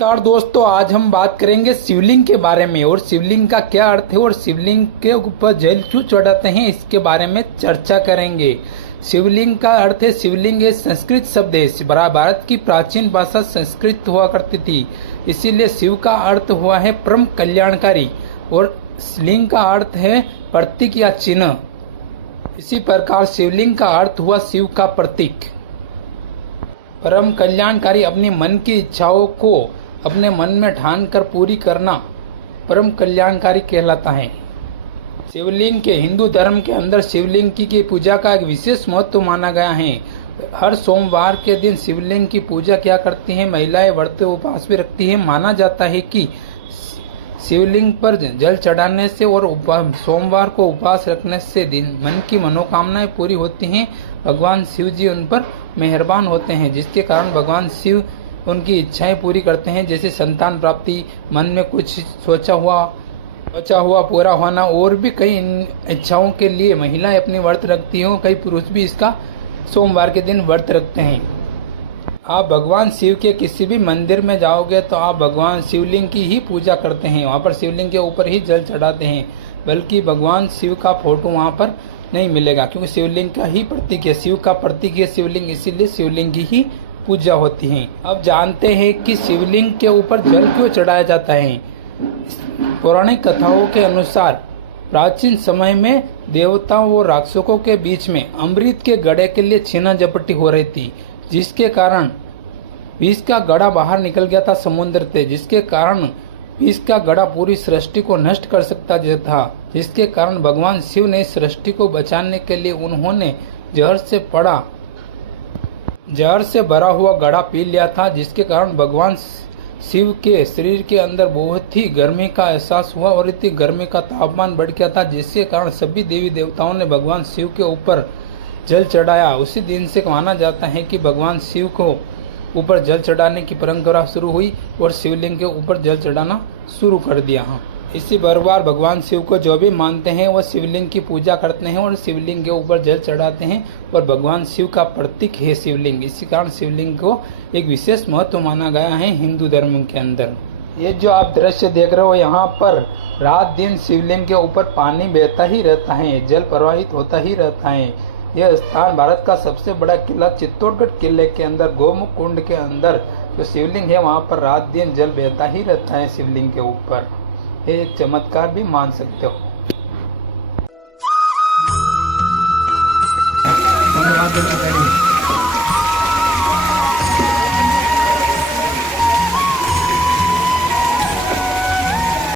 नमस्कार दोस्तों, आज हम बात करेंगे शिवलिंग के बारे में और शिवलिंग का क्या अर्थ है और शिवलिंग के ऊपर जल क्यों चढ़ाते हैं इसके बारे में चर्चा करेंगे। शिवलिंग का अर्थ है, शिवलिंग एक संस्कृत शब्द है। भारत की प्राचीन भाषा संस्कृत हुआ करती थी, इसीलिए शिव का अर्थ हुआ है परम कल्याणकारी और लिंग का अर्थ है प्रतीक या चिन्ह। इसी प्रकार शिवलिंग का अर्थ हुआ शिव का प्रतीक। परम कल्याणकारी अपनी मन की इच्छाओं को अपने मन में ठान कर पूरी करना परम कल्याणकारी कहलाता है। शिवलिंग के हिंदू धर्म के अंदर शिवलिंग की पूजा का एक विशेष महत्व माना गया है। हर सोमवार के दिन शिवलिंग की पूजा क्या करती हैं महिलाएं, व्रत उपवास भी रखती हैं। माना जाता है कि शिवलिंग पर जल चढ़ाने से और सोमवार को उपवास रखने से मन की मनोकामनाएं पूरी होती हैं। भगवान शिव जी उन पर मेहरबान होते हैं, जिसके कारण भगवान शिव उनकी इच्छाएं पूरी करते हैं, जैसे संतान प्राप्ति, मन में कुछ सोचा हुआ पूरा होना और भी कई इच्छाओं के लिए महिलाएं अपनी व्रत रखती हैं। कई पुरुष भी इसका सोमवार के दिन व्रत रखते हैं। आप भगवान शिव के किसी भी मंदिर में जाओगे तो आप भगवान शिवलिंग की ही पूजा करते हैं, वहाँ पर शिवलिंग के ऊपर ही जल चढ़ाते हैं, बल्कि भगवान शिव का फोटो वहाँ पर नहीं मिलेगा, क्योंकि शिवलिंग का ही प्रतीक है, शिव का प्रतीक है शिवलिंग, इसीलिए शिवलिंग की ही पूजा होती है। अब जानते हैं कि शिवलिंग के ऊपर जल क्यों चढ़ाया जाता है। पौराणिक कथाओं के अनुसार प्राचीन समय में देवताओं और राक्षसों के बीच में अमृत के गड़े के लिए छीना झपटी हो रही थी, जिसके कारण विष का गड़ा बाहर निकल गया था समुद्र से, जिसके कारण विष का गड़ा पूरी सृष्टि को नष्ट कर सकता था, जिसके कारण भगवान शिव ने सृष्टि को बचाने के लिए उन्होंने जहर से भरा हुआ गड़ा पी लिया था, जिसके कारण भगवान शिव के शरीर के अंदर बहुत ही गर्मी का एहसास हुआ और इतनी गर्मी का तापमान बढ़ गया था, जिसके कारण सभी देवी देवताओं ने भगवान शिव के ऊपर जल चढ़ाया। उसी दिन से माना जाता है कि भगवान शिव को ऊपर जल चढ़ाने की परंपरा शुरू हुई और शिवलिंग के ऊपर जल चढ़ाना शुरू कर दिया। इसी बार भगवान शिव को जो भी मानते हैं वह शिवलिंग की पूजा करते हैं और शिवलिंग के ऊपर जल चढ़ाते हैं और भगवान शिव का प्रतीक है शिवलिंग। इसी कारण शिवलिंग को एक विशेष महत्व माना गया है हिंदू धर्म के अंदर। ये जो आप दृश्य देख रहे हो, यहाँ पर रात दिन शिवलिंग के ऊपर पानी बहता ही रहता है, जल प्रवाहित होता ही रहता है। यह स्थान भारत का सबसे बड़ा किला चित्तौड़गढ़ किले के अंदर गोमुख कुंड के अंदर जो शिवलिंग है वहाँ पर रात दिन जल बहता ही रहता है शिवलिंग के ऊपर। ये एक चमत्कार भी मान सकते हो।